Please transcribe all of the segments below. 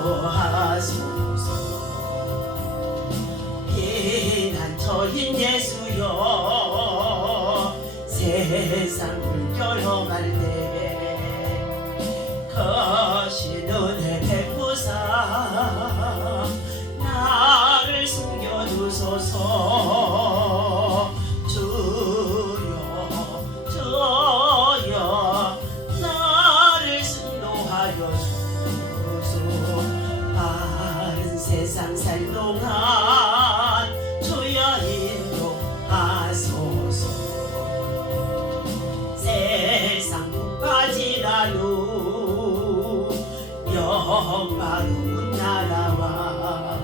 인도하소서. 피난처인 예수여 세상 불결험할 때 거신 은혜 베푸사 나를 숨겨주소서. 주여 주여 나를 승도하여 주소서. 바른 세상 살 동안 주여 인도하소서. 세상 북바지나루 영화로운 나라와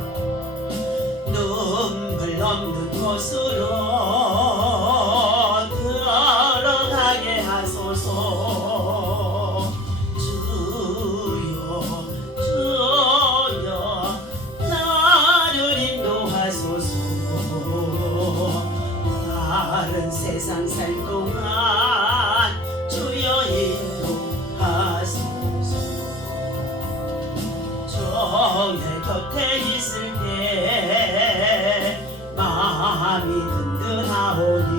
눈물 없는 곳으로 들어가게 하소서. 주여 주여 나를 인도하소서. 바른 세상 살 동안 주여 인도하소서. 정의 곁에 있을 때 마음이 든든하오니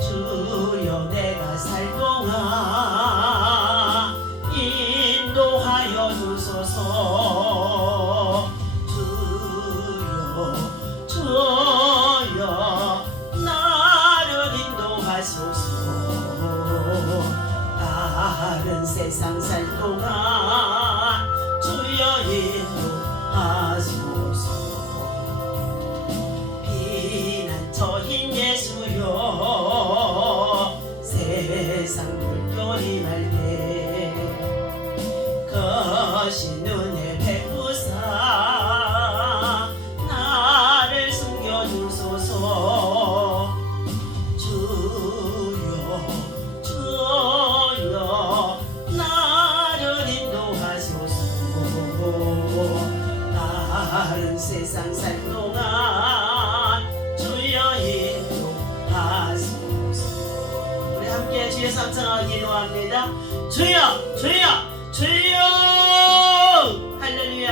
주여 내가 살 동안 인도하여 주소서. 주여 주여 나를 인도하소서. 다른 세상 살 동안 주여 인도하소서. 피난처인 예수여 세상 불결이 날 때 거신 은혜 베푸사 나를 숨겨주소서. 주여 주여 나를 인도하소서. 다른 세상 살 동안 주여 인도하소서. 우리 함께 주여 삼창하고 기도합니다. 주여 주여 주여. 할렐루야.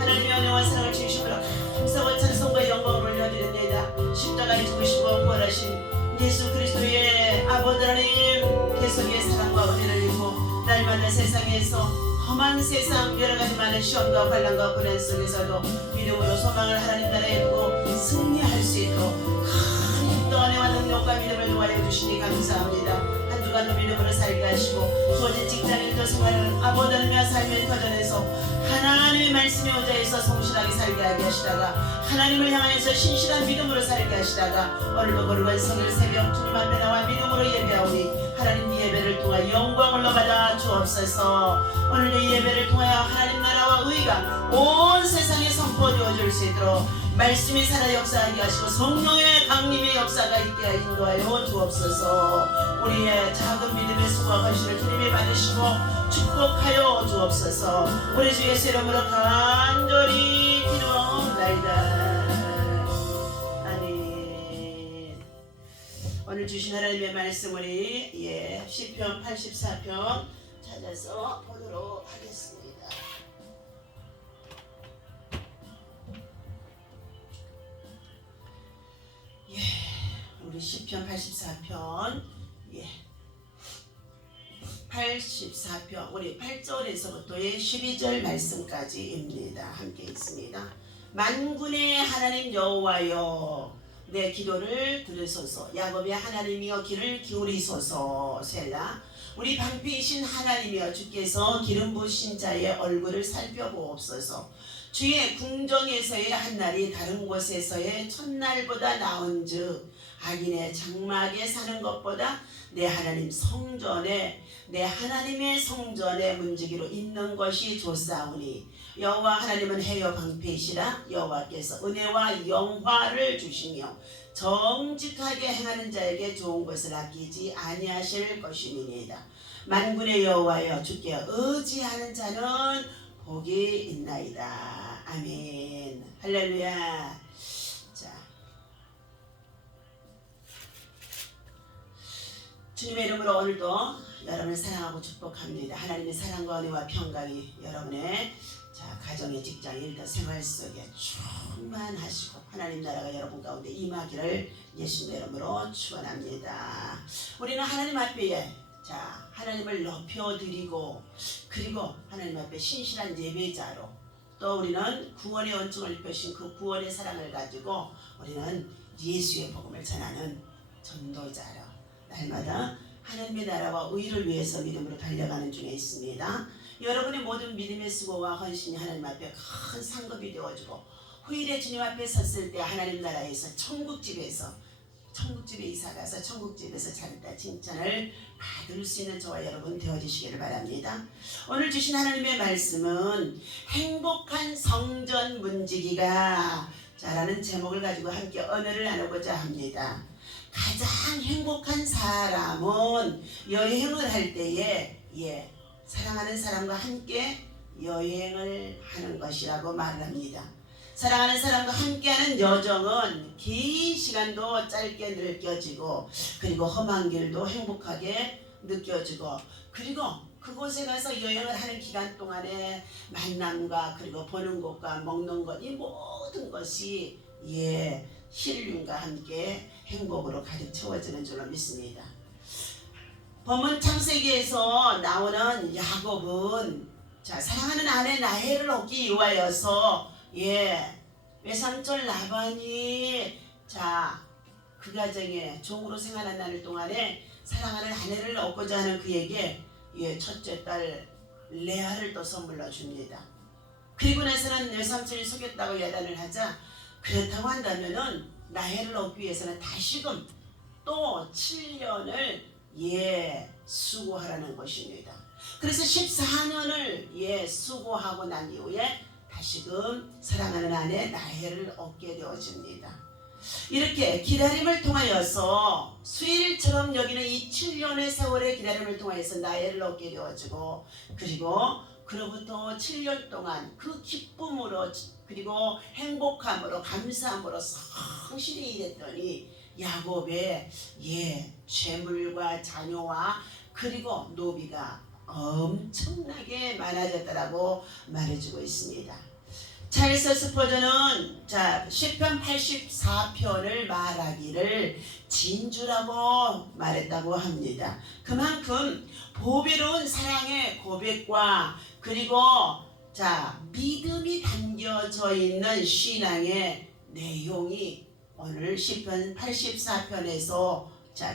하나님의 은혜와 사랑을 주시므로 감사와 찬송과 영광을 올려드립니다. 십자가에 죽으시고 부활하신 예수 그리스도의 아버지 하나님 계속의 사랑과 은혜를 입고 날마다 세상에서 험한 세상 여러가지 많은 시험과 환난과 고난 속에서도 믿음으로 소망을 하나님 나라에 두고 승리할 수 있도록 큰 힘과 은혜와 능력과 믿음을 도와여 주시니 감사합니다. 한 주간도 믿음으로 살게 하시고 주어진 직장일도 생활을 아버지 하나님의 삶의 터전에서 하나님의 말씀에 의지해서 성실하게 살게 하게 하시다가 하나님을 향하여서 신실한 믿음으로 살게 하시다가 오늘도 거룩한 성일 새벽 주님 앞에 나와 믿음으로 예배하오니 하나님 이 예배를 통하여 영광을 받아 주옵소서. 오늘 이 예배를 통하여 하나님 나라와 의가 온 세상에 선포되어 줄 수 있도록 말씀이 살아 역사하게 하시고 성령의 강림의 역사가 있게 하여 인도하여 주옵소서. 우리의 작은 믿음의 수고와 헌신을 주님이 받으시고 축복하여 주옵소서. 우리 주 예수 이름으로 간절히 기도하옵나이다. 아멘. 오늘 주신 하나님의 말씀 우리 시편 84편 찾아서 보도록 하겠습니다. 우리 시편 84편 84편 우리 8절에서부터의 12절 말씀까지입니다. 함께 있습니다. 만군의 하나님 여호와여 내 기도를 들으소서. 야곱의 하나님이여 귀를 기울이소서. 셀라. 우리 방패이신 하나님이여 주께서 기름 부으신 자의 얼굴을 살펴보옵소서. 주의 궁정에서의 한날이 다른 곳에서의 첫날보다 나은즉 악인의 장막에 사는 것보다 내 하나님 성전에 내 하나님의 성전에 문지기로 있는 것이 좋사오니 여호와 하나님은 해요 방패이시라. 여호와께서 은혜와 영화를 주시며 정직하게 행하는 자에게 좋은 것을 아끼지 아니하실 것이니이다. 만군의 여호와여 주께 의지하는 자는 복이 있나이다. 아멘. 할렐루야. 자, 주님의 이름으로 오늘도 여러분을 사랑하고 축복합니다. 하나님의 사랑과 은혜와 평강이 여러분의 가정의 직장 일터 생활 속에 충만하시고 하나님 나라가 여러분 가운데 임하기를 예수님의 이름으로 축원합니다. 우리는 하나님 앞에 하나님을 높여드리고 그리고 하나님 앞에 신실한 예배자로 또 우리는 구원의恩寵을 입으신 그 구원의 사랑을 가지고 우리는 예수의 복음을 전하는 전도자로 날마다 하나님의 나라와 의를 위해서 믿음으로 달려가는 중에 있습니다. 여러분의 모든 믿음의 수고와 헌신이 하나님 앞에 큰 상급이 되어주고 후일에 주님 앞에 섰을 때 하나님 나라에서 천국집에 이사가서 천국집에서 잘했다 칭찬을 받을 수 있는 저와 여러분 되어주시기를 바랍니다. 오늘 주신 하나님의 말씀은 행복한 성전 문지기가 라는 제목을 가지고 함께 언어를 나누고자 합니다. 가장 행복한 사람은 여행을 할 때에 사랑하는 사람과 함께 여행을 하는 것이라고 말을 합니다. 사랑하는 사람과 함께하는 여정은 긴 시간도 짧게 느껴지고 그리고 험한 길도 행복하게 느껴지고 그리고 그곳에 가서 여행을 하는 기간 동안에 만남과 그리고 보는 것과 먹는 것 이 모든 것이 힐링과 함께 행복으로 가득 채워지는 줄로 믿습니다. 본문 창세기에서 나오는 야곱은 사랑하는 아내 라헬을 얻기 위하여서 외삼촌 라반이 그 가정에 종으로 생활한 날 동안에 사랑하는 아내를 얻고자 하는 그에게 첫째 딸 레아를 또 선물로 줍니다. 그리고 나서는 외삼촌이 속였다고 야단을 하자 그렇다고 한다면은 라헬을 얻기 위해서는 다시금 또 7년을 수고하라는 것입니다. 그래서 14년을 수고하고 난 이후에 다시금 사랑하는 아내 라헬을 얻게 되어집니다. 이렇게 기다림을 통하여서 수일처럼 여기는 이 7년의 세월의 기다림을 통하여서 라헬을 얻게 되어지고 그리고 그로부터 7년 동안 그 기쁨으로 그리고 행복함으로 감사함으로 성실히 일했더니 야곱의 재물과 자녀와 그리고 노비가 엄청나게 많아졌다라고 말해주고 있습니다. 찰스 스퍼전은 시편 84편을 말하기를 진주라고 말했다고 합니다. 그만큼 보배로운 사랑의 고백과 그리고 믿음이 담겨져 있는 신앙의 내용이 오늘 시편 84편에서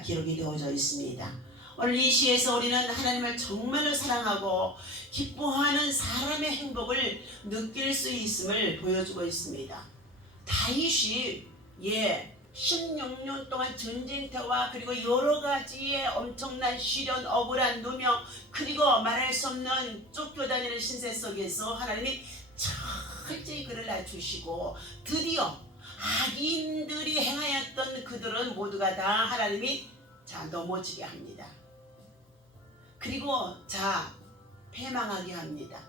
기록이 되어져 있습니다. 오늘 이 시에서 우리는 하나님을 정말로 사랑하고 기뻐하는 사람의 행복을 느낄 수 있음을 보여주고 있습니다. 다윗이 16년 동안 전쟁터와 그리고 여러 가지의 엄청난 시련, 억울한 누명 그리고 말할 수 없는 쫓겨다니는 신세 속에서 하나님이 철저히 그를 낮추시고 드디어 악인들이 행하였던 그들은 모두가 다 하나님이 넘어지게 합니다. 그리고 패망하게 합니다.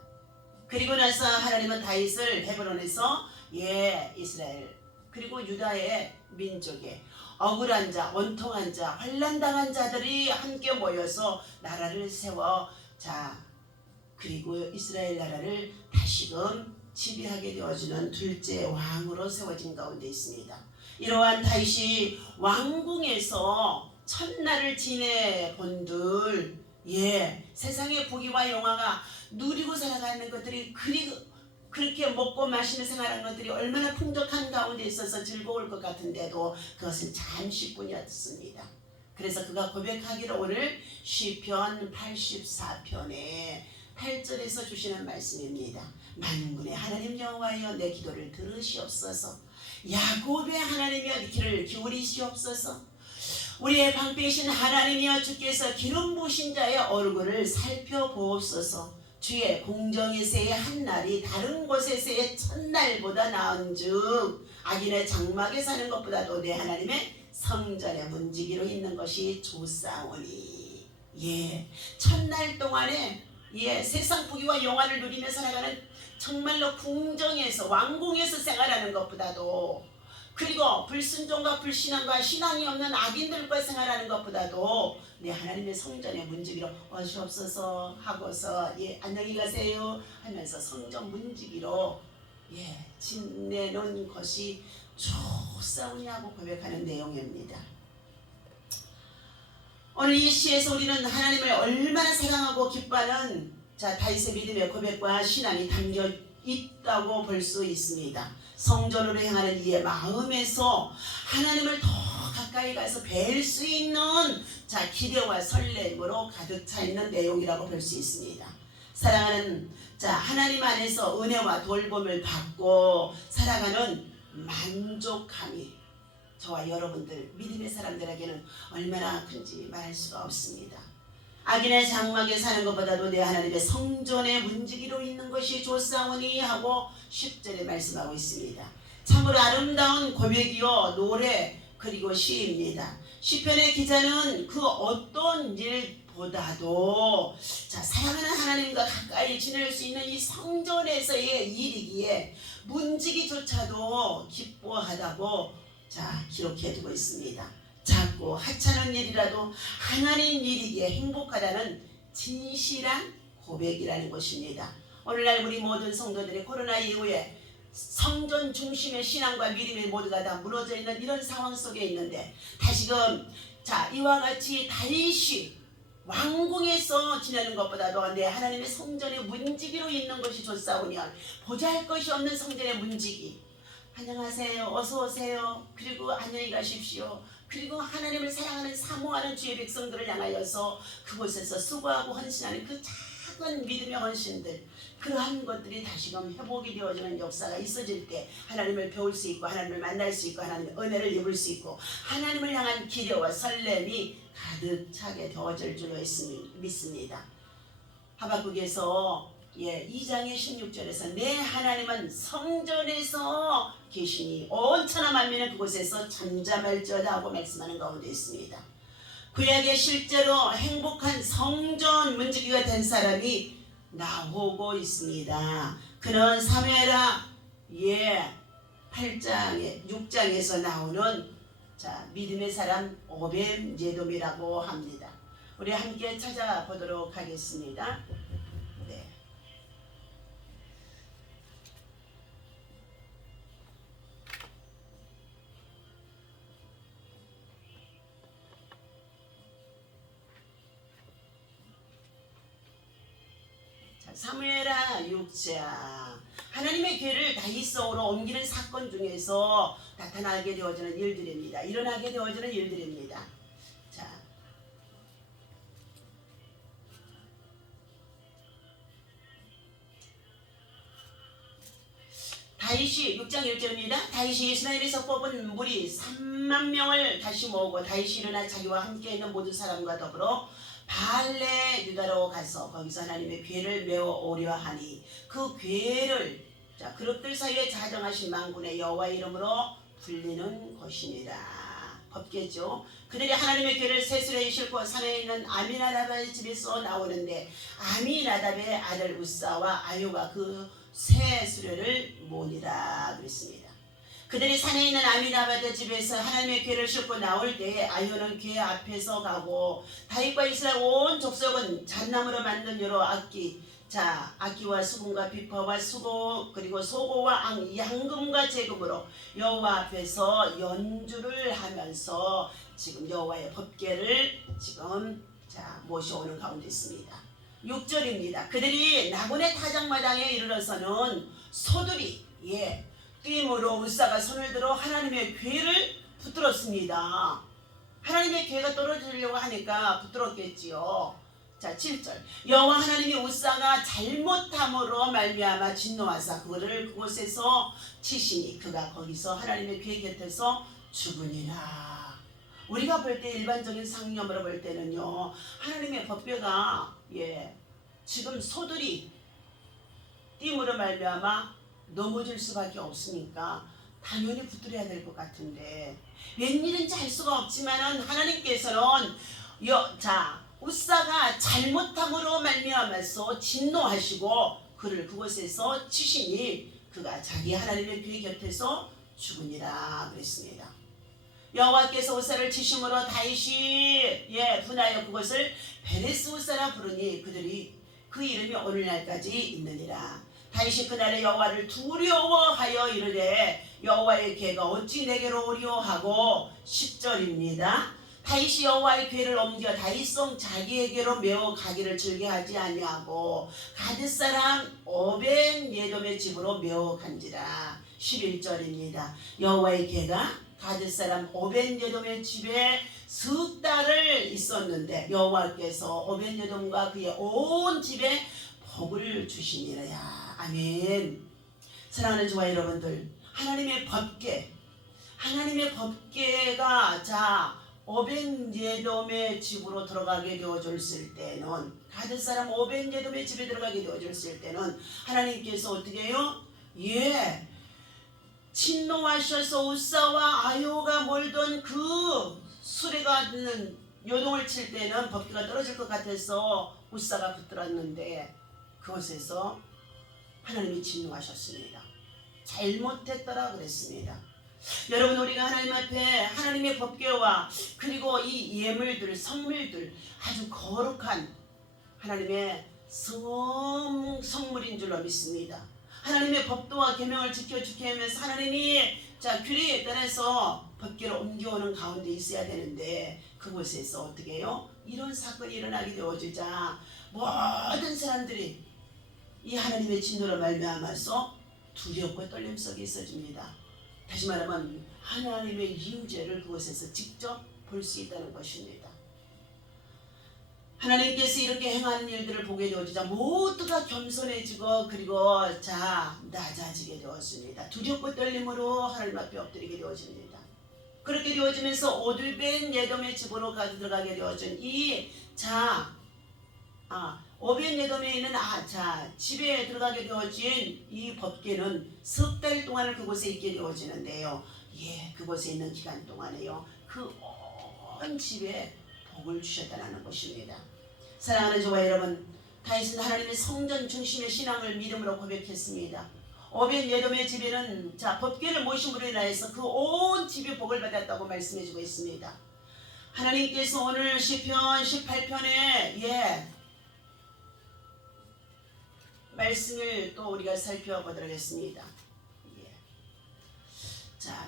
그리고 나서 하나님은 다윗을 헤브론에서 이스라엘 그리고 유다의 민족에 억울한 자, 원통한 자, 환난당한 자들이 함께 모여서 나라를 세워 그리고 이스라엘 나라를 다시금 지배하게 되어지는 둘째 왕으로 세워진 가운데 있습니다. 이러한 다윗이 왕궁에서 첫날을 지내본들 세상의 부귀와 영화가 누리고 살아가는 것들이 그렇게 먹고 마시는 생활하는 것들이 얼마나 풍족한 가운데 있어서 즐거울 것 같은데도 그것은 잠시뿐이었습니다. 그래서 그가 고백하기를 오늘 시편 84편에 8절에서 주시는 말씀입니다. 만군의 하나님 여호와여 내 기도를 들으시옵소서. 야곱의 하나님이여 귀를 기울이시옵소서. 우리의 방패이신 하나님이여 주께서 기름 부으신 자의 얼굴을 살펴보옵소서. 주의 공정에서의 한날이 다른 곳에서의 첫날보다 나은즉 악인의 장막에 사는 것보다도 내 하나님의 성전의 문지기로 있는 것이 좋사오니. 첫날 동안에 세상 부귀와 영화를 누리며 살아가는 정말로 궁정에서 왕궁에서 생활하는 것보다도 그리고 불순종과 불신앙과 신앙이 없는 악인들과 생활하는 것보다도 내 하나님의 성전의 문지기로 어시옵소서 하고서 안녕히 가세요 하면서 성전 문지기로 지내는 것이 좋사오냐고 고백하는 내용입니다. 오늘 이 시에서 우리는 하나님을 얼마나 사랑하고 기뻐하는 다윗의 믿음의 고백과 신앙이 담겨 있다고 볼 수 있습니다. 성전으로 향하는 이의 마음에서 하나님을 더 가까이 가서 뵐 수 있는 기대와 설렘으로 가득 차 있는 내용이라고 볼 수 있습니다. 사랑하는 하나님 안에서 은혜와 돌봄을 받고 살아가는 만족함이 저와 여러분들 믿음의 사람들에게는 얼마나 큰지 말할 수가 없습니다. 악인의 장막에 사는 것보다도 내 하나님의 성전의 문지기로 있는 것이 좋사오니 하고 10절에 말씀하고 있습니다. 참으로 아름다운 고백이요 노래 그리고 시입니다. 시편의 기자는 그 어떤 일보다도 사랑하는 하나님과 가까이 지낼 수 있는 이 성전에서의 일이기에 문지기조차도 기뻐하다고 기록해두고 있습니다. 작고 하찮은 일이라도 하나님 일이기에 행복하다는 진실한 고백이라는 것입니다. 오늘날 우리 모든 성도들이 코로나 이후에 성전 중심의 신앙과 믿음이 모두가 다 무너져 있는 이런 상황 속에 있는데 다시금 이와 같이 다윗이 왕궁에서 지내는 것보다도 내 하나님의 성전의 문지기로 있는 것이 좋사오니 보잘것이 없는 성전의 문지기 안녕하세요 어서오세요 그리고 안녕히 가십시오 그리고 하나님을 사랑하는 사모하는 주의 백성들을 향하여서 그곳에서 수고하고 헌신하는 그 작은 믿음의 헌신들 그러한 것들이 다시금 회복이 되어지는 역사가 있어질 때 하나님을 배울 수 있고 하나님을 만날 수 있고 하나님의 은혜를 입을 수 있고 하나님을 향한 기대와 설렘이 가득 차게 되어질 줄로 믿습니다. 하박국에서 2장의 16절에서 내 하나님은 성전에서 계시니 온 천하 만민은 그곳에서 잠잠할지어다 하고 말씀하는 가운데 있습니다. 구약에 실제로 행복한 성전 문지기가 된 사람이 나오고 있습니다. 그는 사무엘하 6장에서 나오는 믿음의 사람 오벳예돔이라고 합니다. 우리 함께 찾아보도록 하겠습니다. 사무엘하 6장 하나님의 괴를 다윗성으로 옮기는 사건 중에서 나타나게 되어지는 일들입니다. 일어나게 되어지는 일들입니다. 다윗이 6장 1절입니다. 다윗이 이스라엘에서 뽑은 무리 3만 명을 다시 모으고 다윗이 일어나 자기와 함께 있는 모든 사람과 더불어 발레 유다로 가서 거기서 하나님의 괴를 메어 오려 하니 그 괴를 그룹들 사이에 자정하신 만군의 여호와 이름으로 불리는 것이니라. 법계죠. 그들이 하나님의 괴를 세수레에 싣고 산에 있는 아미나답의 집에서 나오는데 아미나답의 아들 우사와 아요가 그 새 수레를 모니라 그랬습니다. 그들이 산에 있는 아미나답의 집에서 하나님의 괴를 싣고 나올 때에 아요는 괴 앞에서 가고 다윗과 이스라엘 온 족속은 잣나무로 만든 여러 악기와 수금과 비파와 수고 그리고 소고와 양금과 제금으로 여호와 앞에서 연주를 하면서 지금 여호와의 법궤를 지금 모셔오는 가운데 있습니다. 6절입니다. 그들이 나곤의 타작마당에 이르러서는 소들이 띠므로 우사가 손을 들어 하나님의 괴를 붙들었습니다. 하나님의 괴가 떨어지려고 하니까 붙들었겠지요. 7절 여호와 하나님이 우사가 잘못함으로 말미암아 진노하사 그를 그곳에서 치시니 그가 거기서 하나님의 괴 곁에서 죽으니라. 우리가 볼 때 일반적인 상념으로 볼 때는요 하나님의 법궤가 지금 소들이 띠므로 말미암아 넘어질 수밖에 없으니까 당연히 붙들어야 될 것 같은데 웬일인지 알 수가 없지만은 하나님께서는 우사가 잘못함으로 말미암아서 진노하시고 그를 그곳에서 치시니 그가 자기 하나님의 괴 곁에서 죽으니라 그랬습니다. 여호와께서 우사를 치심으로 다윗이 분하여 그것을 베레스 우사라 부르니 그 이름이 오늘날까지 있느니라. 다윗이 그날에 여호와를 두려워하여 이르되 여호와의 궤가 어찌 내게로 오리오 하고 10절입니다. 다윗이 여호와의 궤를 옮겨 다윗성 자기에게로 메어 가기를 즐겨하지 아니하고 가드 사람 오벤예돔의 집으로 메어 간지라. 11절입니다. 여호와의 궤가 가드 사람 오벤예돔의 집에 석 달을 있었는데 여호와께서 오벤예돔과 그의 온 집에 복을 주시니라. 아멘. 사랑하는 저와 여러분들, 하나님의 법궤가 오벤예돔의 집으로 들어가게 되어졌을 때는, 가드 사람 오벤예돔의 집에 들어가게 되어졌을 때는 하나님께서 어떻게 해요? 진노하셔서 우사와 아요가 몰던 그 수레가 있는 요동을 칠 때는 법궤가 떨어질 것 같아서 우사가 붙들었는데 그곳에서 하나님이 진노하셨습니다. 잘못했더라 그랬습니다. 여러분, 우리가 하나님 앞에 하나님의 법궤와 그리고 이 예물들, 성물들, 아주 거룩한 하나님의 성물인 줄로 믿습니다. 하나님의 법도와 계명을 지켜주게 하면서 하나님이 규례에 따라서 법궤를 옮겨오는 가운데 있어야 되는데 그곳에서 어떻게 해요? 이런 사건이 일어나게 되어지자 모든 사람들이 이 하나님의 진노로 말미암아서 두렵고 떨림 속에 있어집니다. 다시 말하면 하나님의 이유죄를 그곳에서 직접 볼 수 있다는 것입니다. 하나님께서 이렇게 행하는 일들을 보게 되어지자 모두가 겸손해지고 그리고 낮아지게 되었습니다. 두렵고 떨림으로 하나님 앞에 엎드리게 되어집니다. 그렇게 되어지면서 오벤예돔의 집으로 들어가게 되어진 오벤예돔에 있는 집에 들어가게 되어진 이 법궤는 석 달 동안을 그곳에 있게 되어지는데요. 그곳에 있는 기간 동안에요, 그 온 집에 복을 주셨다는 것입니다. 사랑하는 저와 여러분, 다윗은 하나님의 성전 중심의 신앙을 믿음으로 고백했습니다. 오벤예돔의 집에는 법궤를 모심으로 인하여서 그 온 집이 복을 받았다고 말씀해주고 있습니다. 하나님께서 오늘 시편 18편에 말씀을 또 우리가 살펴보도록 하겠습니다.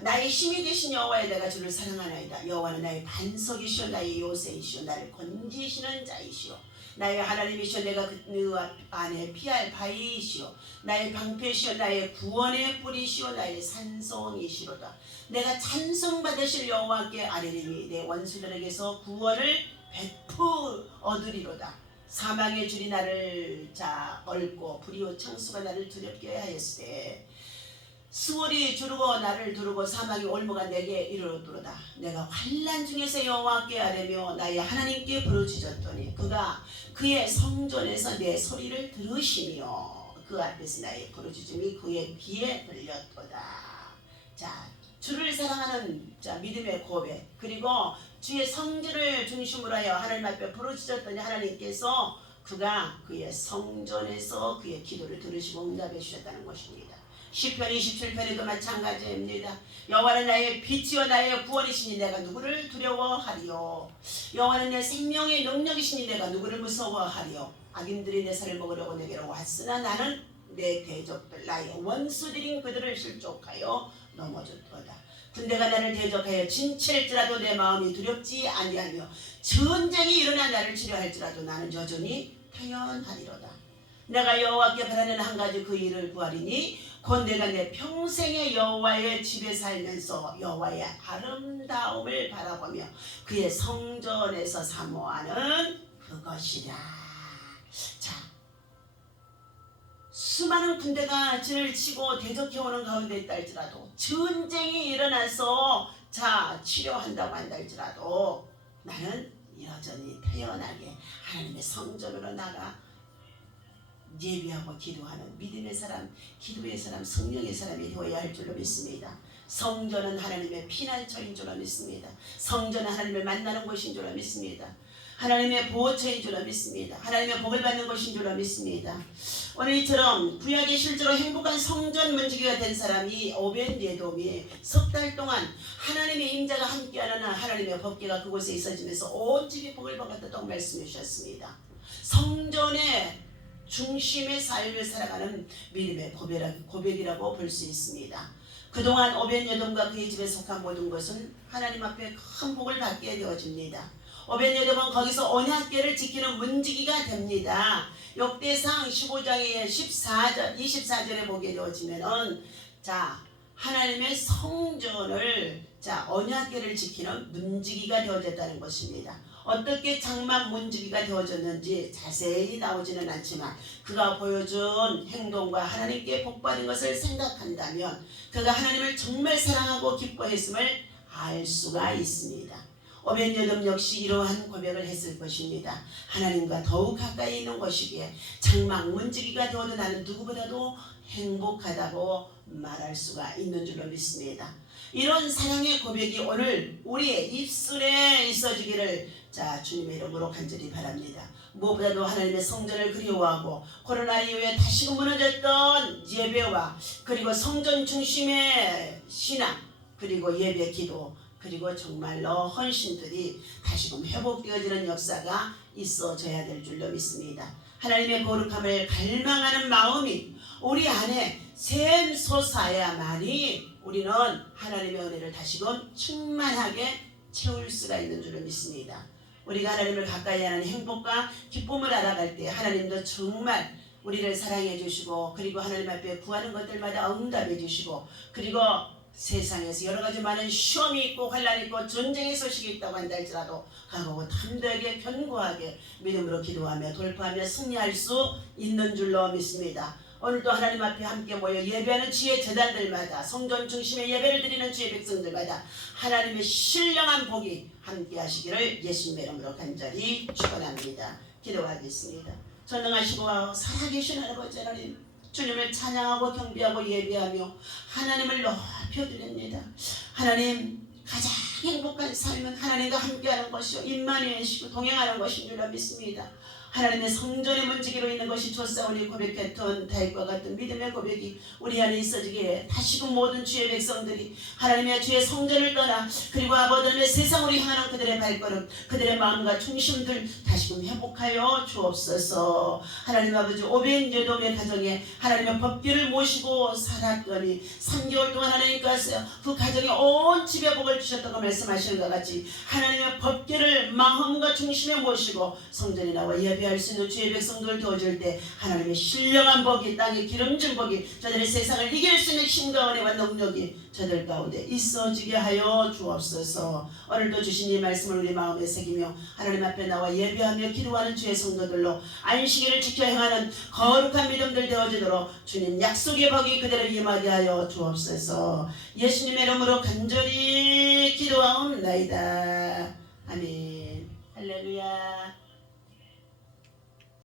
나의 힘이 되신 여호와여, 내가 주를 사랑하나이다. 여호와는 나의 반석이시오, 나의 요새이시오, 나를 건지시는 자이시오. 나의 하나님이시오, 내가 그 안에 피할 바위이시오. 나의 방패시오, 나의 구원의 뿌리시오, 나의 산성이시로다. 내가 찬송받으실 여호와께 아뢰리니 내 원수들에게서 구원을 얻으리로다. 사망의 줄이 나를 얽고 불의와 창수가 나를 두렵게 하였으되 수월이 주르고 나를 두르고 사망의 올무가 내게 이르렀도로다. 내가 환난 중에서 여호와께 아뢰며 나의 하나님께 부르짖었더니 그가 그의 성전에서 내 소리를 들으시며 그 앞에서 나의 부르짖음이 그의 귀에 들렸도다. 주를 사랑하는 믿음의 고백, 그리고 주의 성전을 중심으로 하여 하나님 앞에 부르짖었더니 하나님께서 그가 그의 성전에서 그의 기도를 들으시고 응답해 주셨다는 것입니다. 시편 27편에도 마찬가지입니다. 여호와는 나의 빛이요 나의 구원이시니 내가 누구를 두려워하리요. 여호와는 내 생명의 능력이시니 내가 누구를 무서워하리요. 악인들이 내 살을 먹으려고 내게로 왔으나 나는 내 대적들 나의 원수들인 그들을 실족하여 넘어졌도다. 군대가 나를 대적하여 진칠지라도 내 마음이 두렵지 아니하며 전쟁이 일어나 나를 치료할지라도 나는 여전히 태연하리로다. 내가 여호와께 바라는 한 가지 그 일을 구하리니 곧 내가 내 평생의 여호와의 집에 살면서 여호와의 아름다움을 바라보며 그의 성전에서 사모하는 그것이라. 수많은 군대가 진을 치고 대적해오는 가운데 있다 할지라도, 전쟁이 일어나서 치료한다고 한다 할지라도 나는 여전히 태연하게 하나님의 성전으로 나가 예비하고 기도하는 믿음의 사람, 기도의 사람, 성령의 사람이 되어야 할 줄로 믿습니다. 성전은 하나님의 피난처인 줄로 믿습니다. 성전은 하나님을 만나는 곳인 줄로 믿습니다. 하나님의 보호처인 줄로 믿습니다. 하나님의 복을 받는 것인 줄로 믿습니다. 오늘 이처럼 구약의 실제로 행복한 성전 문지기가 된 사람이 오벳예돔이 석 달 동안 하나님의 임자가 함께하는 하나님의 법궤가 그곳에 있어지면서 온 집이 복을 받았다고 말씀해 주셨습니다. 성전의 중심의 삶을 살아가는 믿음의 고백이라고 볼 수 있습니다. 그동안 오벳예돔과 그의 집에 속한 모든 것은 하나님 앞에 큰 복을 받게 되어집니다. 오벳예돔은 거기서 언약궤를 지키는 문지기가 됩니다. 역대상 15장의 24절에 보게 되어지면은 하나님의 성전을 언약궤를 지키는 문지기가 되어졌다는 것입니다. 어떻게 장막 문지기가 되어졌는지 자세히 나오지는 않지만 그가 보여준 행동과 하나님께 복받은 것을 생각한다면 그가 하나님을 정말 사랑하고 기뻐했음을 알 수가 있습니다. 오벳예돔 역시 이러한 고백을 했을 것입니다. 하나님과 더욱 가까이 있는 것이기에 장막 문지기가 되어도 나는 누구보다도 행복하다고 말할 수가 있는 줄로 믿습니다. 이런 사랑의 고백이 오늘 우리의 입술에 있어지기를 주님의 이름으로 간절히 바랍니다. 무엇보다도 하나님의 성전을 그리워하고 코로나 이후에 다시금 무너졌던 예배와 그리고 성전 중심의 신앙 그리고 예배 기도 그리고 정말로 헌신들이 다시금 회복되어지는 역사가 있어져야 될 줄로 믿습니다. 하나님의 거룩함을 갈망하는 마음이 우리 안에 샘솟아야만이 우리는 하나님의 은혜를 다시금 충만하게 채울 수가 있는 줄로 믿습니다. 우리가 하나님을 가까이 하는 행복과 기쁨을 알아갈 때 하나님도 정말 우리를 사랑해 주시고 그리고 하나님 앞에 구하는 것들마다 응답해 주시고 그리고 세상에서 여러 가지 많은 시험이 있고 환란이 있고 전쟁의 소식이 있다고 한다 할지라도 각오하고 담대하게 견고하게 믿음으로 기도하며 돌파하며 승리할 수 있는 줄로 믿습니다. 오늘도 하나님 앞에 함께 모여 예배하는 주의 제자들마다 성전 중심의 예배를 드리는 주의 백성들마다 하나님의 신령한 복이 함께 하시기를 예수님의 이름으로 간절히 축원합니다. 기도하겠습니다. 전능하시고 살아계신 아버지 하나님 주님을 찬양하고 경배하고 예배하며 하나님을 높여드립니다. 하나님 가장 행복한 삶은 하나님과 함께하는 것이요 임마누엘이시고 동행하는 것인 줄로 믿습니다. 하나님의 성전의 문지기로 있는 것이 조사오니 고백했던 다윗과 같은 믿음의 고백이 우리 안에 있어지기에 다시금 모든 주의 백성들이 하나님의 주의 성전을 떠나 그리고 아버지의 세상으로 향하는 그들의 발걸음 그들의 마음과 중심들 다시금 회복하여 주옵소서. 하나님 아버지 오벳예돔의 가정에 하나님의 법궤를 모시고 살았더니 3개월 동안 하나님께서 그 가정에 온 집에 복을 주셨다고 말씀하시는 것 같이 하나님의 법궤를 마음과 중심에 모시고 성전에 나와 예배할 수 있는 주의 백성들을 도와줄 때 하나님의 신령한 복이 땅에 기름진 복이 저들의 세상을 이길 수 있는 힘과 은혜와 능력이 저들 가운데 있어지게 하여 주옵소서. 오늘도 주신 이 말씀을 우리 마음에 새기며 하나님 앞에 나와 예배하며 기도하는 주의 성도들로 안식일을 지켜 행하는 거룩한 믿음들 되어지도록 주님 약속의 복이 그대로 임하게 하여 주옵소서. 예수님의 이름으로 간절히 기도하옵나이다.